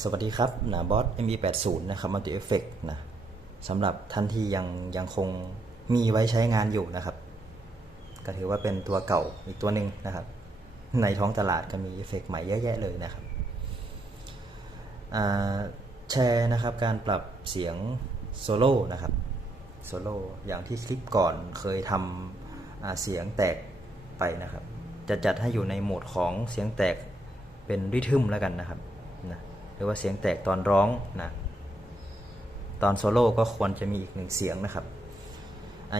สวัสดีครับนะบอส ME80 นะครับมัลติเอฟเฟกนะสำหรับท่านที่ยังยังคงมีไว้ใช้งานอยู่นะครับ ก็ถือว่าเป็นตัวเก่าอีกตัวหนึ่งนะครับ ในท้องตลาดก็มีเอฟเฟกต์ใหม่เยอะแยะเลยนะครับแชร์นะครับการปรับเสียงโซโล่นะครับโซโล่อย่างที่คลิปก่อนเคยทำเสียงแตกไปนะครับ จะจัดให้อยู่ในโหมดของเสียงแตกเป็นริทึมแล้วกันนะครับนะ รือว่าเสียงแตกตอนร้องนะตอนโซโล่ก็ควรจะมีอีกหนึ่งเสียงนะครับ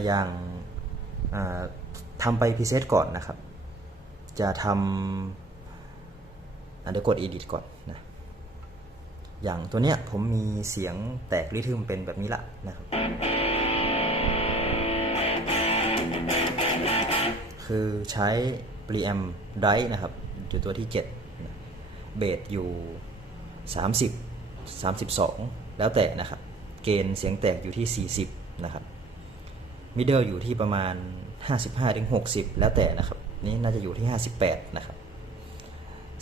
อย่างอ่าทำไปพรีเซตก่อนนะครับ จะทำเดี๋ยวกด edit ก่อนนะอย่างตัวเนี้ยผมมีเสียงแตกริทึมเป็นแบบนี้ละนะครับ คือใช้ preamp drive นะครับ อยู่ตัวที่7เบสอยู่ 30 32 แล้วแต่นะครับ เกณฑ์เสียงแตกอยู่ที่ 40 นะครับมิดเดิลอยู่ที่ประมาณ 55-60 แล้วแต่นะครับ นี่น่าจะอยู่ที่ 58 นะครับ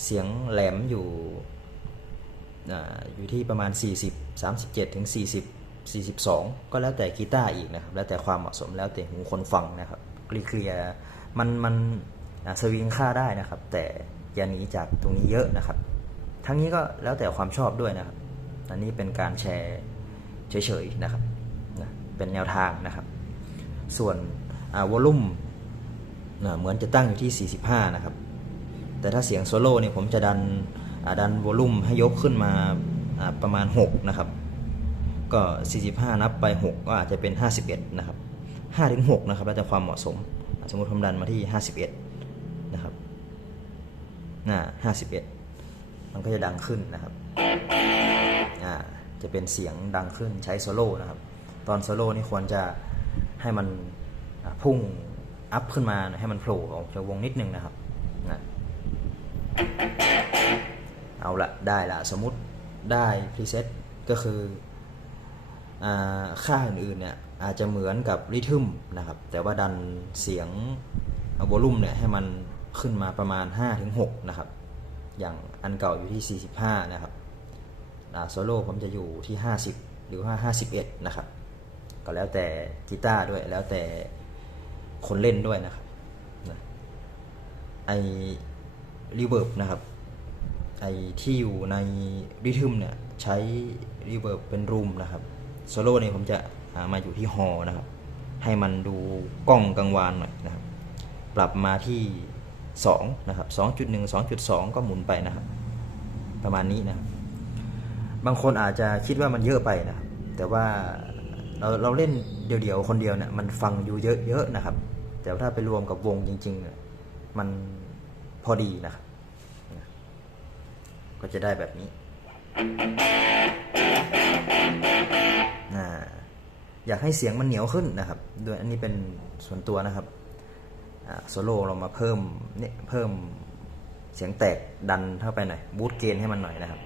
เสียงแหลมอยู่ออยู่ที่ประมาณ 40 37ถึง40 42 ก็แล้วแต่กีตาร์อีกนะครับ แล้วแต่ความเหมาะสมแล้วแต่หูคนฟังนะครับเคลียร์มันมันสวิงค่าได้นะครับ แต่อย่าหนีจากตรงนี้เยอะนะครับ ทั้งนี้ก็แล้วแต่ความชอบด้วยนะครับ อันนี้เป็นการแชร์เฉยๆนะครับนะเป็นแนวทางนะครับ ส่วนวอลลุ่มเหมือนจะตั้งอยู่ที่ 45 นะครับ แต่ถ้าเสียงโซโล่เนี่ยผมจะดันดันวอลลุ่มให้ยกขึ้นมาประมาณ 6 นะครับ ก็ 45 นับไป 6 ก็อาจจะเป็น 51 นะครับ5ถึง6นะครับแล้วแต่ความเหมาะสม สมมติผมดันมาที่ 51 นะครับน่า51 มันก็จะดังขึ้นนะครับอ่าจะเป็นเสียงดังขึ้นใช้โซโล่นะครับ ตอนโซโล่นี่ควรจะให้มันพุ่งอัพขึ้นมาให้มันโผล่ออกจากวงนิดนึงนะครับนะเอาละได้ละสมมติได้พรีเซ็ตก็คืออาค่าอื่นๆเนี่ยอาจจะเหมือนกับริทึมนะครับ แต่ว่าดันเสียงวอลลุ่มเนี่ยให้มันขึ้นมาประมาณ 5-6 นะครับ อย่างอันเก่าอยู่ที่ 45 นะครับโซโล่ผมจะอยู่ที่ 50 หรือว่า 51 นะครับ ก็แล้วแต่กีตาร์ด้วยแล้วแต่คนเล่นด้วยนะครับนะไอรีเวิร์บนะครับไอที่อยู่ในริทึมเนี่ยใช้รีเวิร์บเป็นรูมนะครับโซโล่เนี่ยผมจะามาอยู่ที่ฮอนะครับ ให้มันดูกล้องกังวานหน่อยนะครับ ปรับมาที่ 2นะครับ2.1 2.2 ก็หมุนไปนะครับ ประมาณนี้นะครับบางคนอาจจะคิดว่ามันเยอะไปนะครับ แต่ว่าเราเราเล่นเดี่ยวๆคนเดียวเนี่ยมันฟังอยู่เยอะๆนะครับ แต่ถ้าไปรวมกับวงจริงๆเนี่ยมันพอดีนะครับก็จะได้แบบนี้อ่าอยากให้เสียงมันเหนียวขึ้นนะครับ โดยอันนี้เป็นส่วนตัวนะครับ โซโล่เรามาเพิ่มเนี่ยเพิ่มเสียงแตกดันเข้าไปหน่อยบูตเกนให้มันหน่อยนะครับ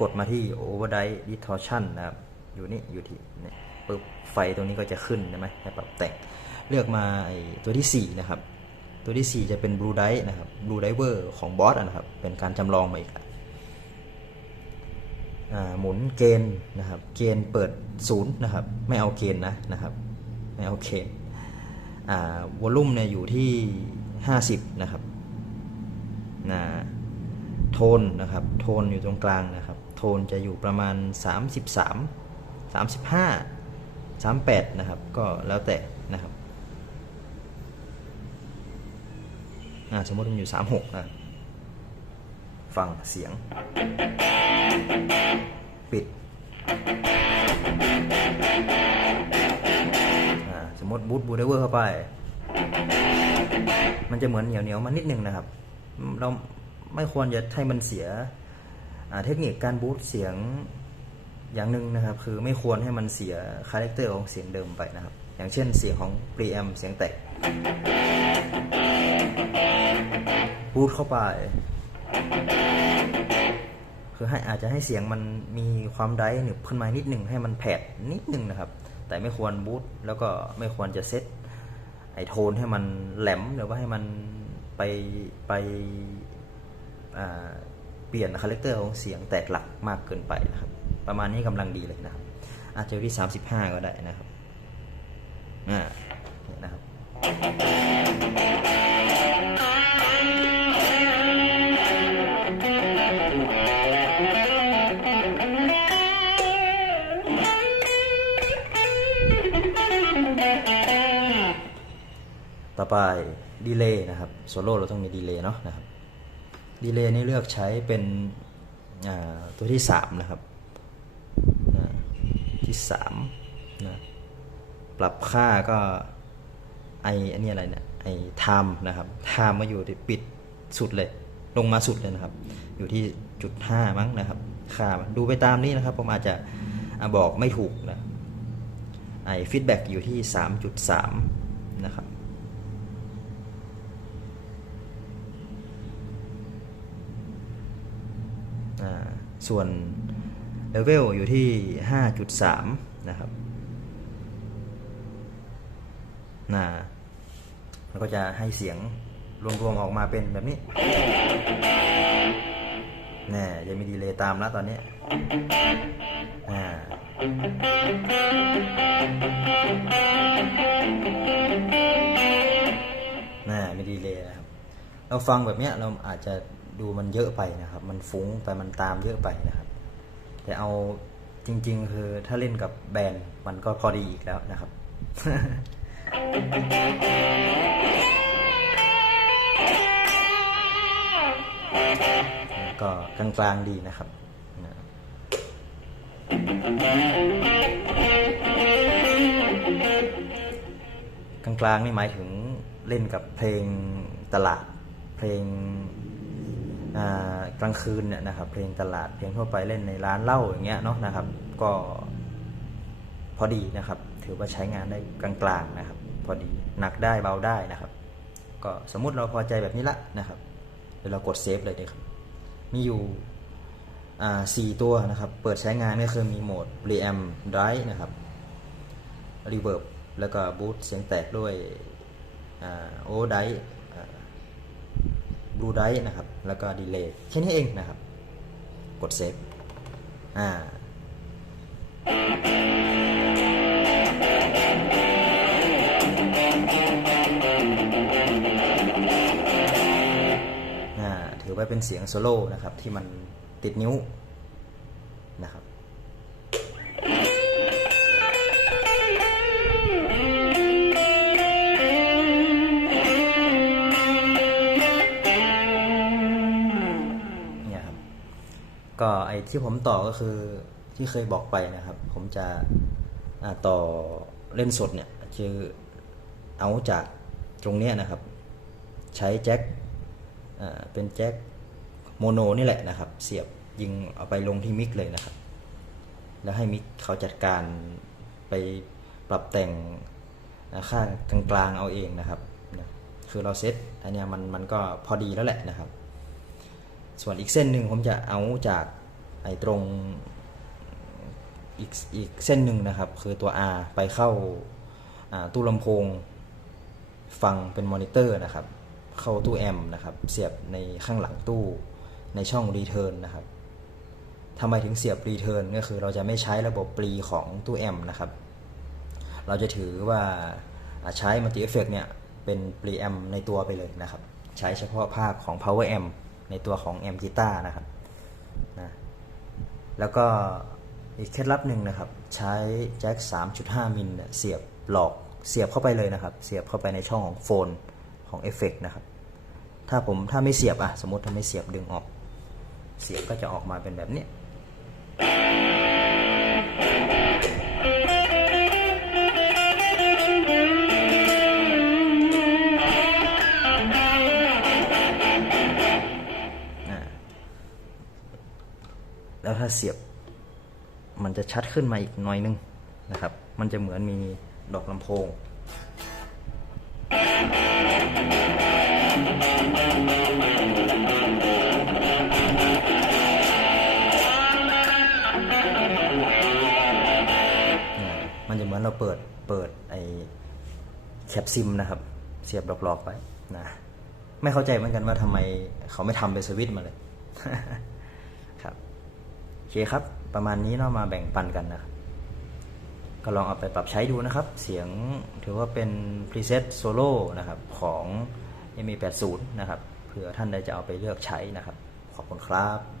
กดมาที่ Overdrive Distortion นะครับ อยู่นี่อยู่ที่เนี่ยปึ๊บไฟตรงนี้ก็จะขึ้นใช่ไหมให้ปรับแต่งเลือกมาตัวที่ 4 นะครับ ตัวที่ 4 จะเป็น Blue d i นะครับ Blue Diver ของบอสนะครับ เป็นการจำลองมาอีกอหมุนเกณฑ์นะครับ เกณฑ์เปิดศูนย์นะครับ ไม่เอาเกณฑ์นะนะครับ ไม่เอาเกณฑ์ วอลลุ่มเนี่ยอยู่ที่ 50 นะครับนะโทนนะครับ โทนอยู่ตรงกลางนะครับ โทนจะอยู่ประมาณ 33 35 38 นะครับ ก็แล้วแต่นะครับสมมติมันอยู่ 36 นะ ฟังเสียง ปิด มมติบูทบูเดเวอร์เข้าไป มันจะเหมือนเหนียวเหนียวๆมานิดนึงนะครับ เราไม่ควรจะให้มันเสียเทคนิคการบูทเสียงอย่างหนึ่งนะครับ คือไม่ควรให้มันเสียคาแรคเตอร์ของเสียงเดิมไปนะครับ อย่างเช่นเสียงของ preamp เสียงแตกบูทเข้าไป คือให้อาจจะให้เสียงมันมีความไดหนึบขึ้นมานิดหนึ่งให้มันแผดนิดหนึ่งนะครับ แต่ไม่ควรบูทแล้วก็ไม่ควรจะเซตไอโทนให้มันแหลมหรือว่าให้มันไปไปเปลี่ยนคาแรคเตอร์ของเสียงแตกหลักมากเกินไปนะครับ ประมาณนี้กำลังดีเลยนะครับ อาจจะที่ 35 ก็ได้นะครับอ่าเนี่นะครับ ไปดีเลย์นะครับโซโล่เราต้องมีดีเลย์เนาะนะครับดีเลย์นี่เลือกใช้เป็นตัวที่ 3 นะครับที่3นะปรับค่าก็ไออันนี้อะไรเนี่ยไอไทม์นะครับไทม์มาอยู่ที่ปิดสุดเลย ลงมาสุดเลยนะครับ อยู่ที่จุดห้ามั้งนะครับ ค่ามันดูไปตามนี้นะครับ ผมอาจจะอะบอกไม่ถูกนะไอฟีดแบ็กอยู่ที่ 3.3 นะครับ อ่า ส่วนเลเวลอยู่ที่ 5.3 นะครับนะแล้วก็จะให้เสียงรวมๆออกมาเป็นแบบนี้แน่ยังมีดีเลย์ตามแล้วตอนนี้อ่าน่ามีดีเลย์นะครับ เราฟังแบบเนี้ยเราอาจจะ ดูมันเยอะไปนะครับ มันฟุ้งไปมันตามเยอะไปนะครับ แต่เอาจริง ๆ คือถ้าเล่นกับแบรนด์มันก็พอดีอีกแล้วนะครับก็กลางๆดีนะครับกลางๆนี่หมายถึงเล่นกับเพลงตลาดเพลง กลางคืนเนี่ยนะครับ เพลงตลาดเพลงทั่วไปเล่นในร้านเหล้าอย่างเงี้ยเนาะนะครับ ก็พอดีนะครับ ถือว่าใช้งานได้กลางๆนะครับ พอดีหนักได้เบาได้นะครับ ก็สมมุติเราพอใจแบบนี้ละนะครับเดี๋ยวเรากดเซฟเลยดีครับมีอยู่อ่าสี่ตัวนะครับ เปิดใช้งานก็คือมีโหมด Reamp Drive นะครับ Reverb แล้วก็บูตเสียงแตกด้วยโอได บลูไดนะครับ แล้วก็ดีเลย์แค่นี้เองนะครับ กดเซฟอ่าอ่าถือว่าเป็นเสียงโซโล่นะครับ ที่มันติดนิ้วนะครับ ก็ไอ้ที่ผมต่อก็คือที่เคยบอกไปนะครับ ผมจะต่อเล่นสดเนี่ยคือเอาจากตรงเนี้ยนะครับ ใช้แจ็คเป็นแจ็คโมโนนี่แหละนะครับ เสียบยิงเอาไปลงที่มิกเลยนะครับ แล้วให้มิกเขาจัดการไปปรับแต่งอ่าค่ากลางๆเอาเองนะครับนะคือเราเซตอันนี้มันมันก็พอดีแล้วแหละนะครับ ส่วนอีกเส้นหนึ่งผมจะเอาจากไอ้ตรงอีกอีกเส้นหนึ่งนะครับ คือตัว R ไปเข้าตู้ลำโพงฟังเป็นมอนิเตอร์นะครับ เข้าตู้แอมนะครับ เสียบในข้างหลังตู้ในช่องรีเทิร์นนะครับทำไมถึงเสียบรีเทิร์นก็คือเราจะไม่ใช้ระบบปรีของตู้แอมนะครับ เราจะถือว่าอ่าใช้มัลติเอฟเฟกเนี่ยเป็นปรีแอมในตัวไปเลยนะครับ ใช้เฉพาะภาคของ power amp ในตัวของแอมกีตาร์นะครับนะแล้วก็อีกเคล็ดลับหนึ่งนะครับ ใช้แจ็ค 3.5 มิลเสียบหลอกเสียบเข้าไปเลยนะครับ เสียบเข้าไปในช่องของโฟนของเอฟเฟกนะครับ ถ้าผมถ้าไม่เสียบอะสมมติถ้าไม่เสียบดึงออก เสียงก็จะออกมาเป็นแบบนี้ เสียบ มันจะชัดขึ้นมาอีกหน่อยนึงนะครับ มันจะเหมือนมีดอกลำโพงมันจะเหมือนเราเปิดเปิดไอแคปซิมนะครับ เสียบหลอกๆไว้นะ ไม่เข้าใจเหมือนกันว่าทำไมเขาไม่ทำเป็นสวิตมาเลย เคครับ ประมาณนี้เรามาแบ่งปันกันนะครับก็ลองเอาไปปรับใช้ดูนะครับ เสียงถือว่าเป็นพรีเซตโซโล่นะครับของ m อ8 0นะครับเผื่อท่านใดจะเอาไปเลือกใช้นะครับ ขอบคุณครับ